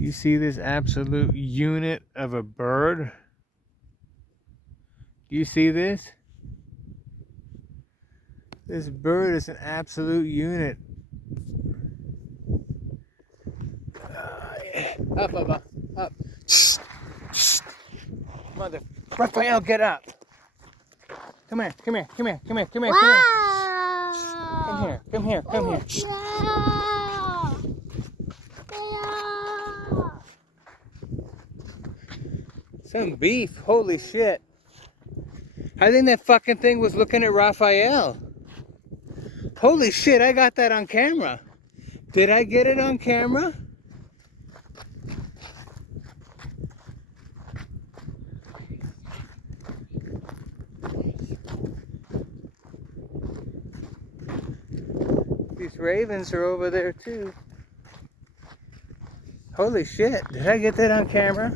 You see this absolute unit of a bird? You see this? This bird is an absolute unit. Up, up, up, up. Mother, Raphael, get up. Come here, come here, come here, come here, come here, Wow. come here. Come here, come here, come here. Yeah. Some beef, holy shit. I think that fucking thing was looking at Raphael. Holy shit, I got that on camera. Did I get it on camera? These ravens are over there too. Holy shit, did I get that on camera?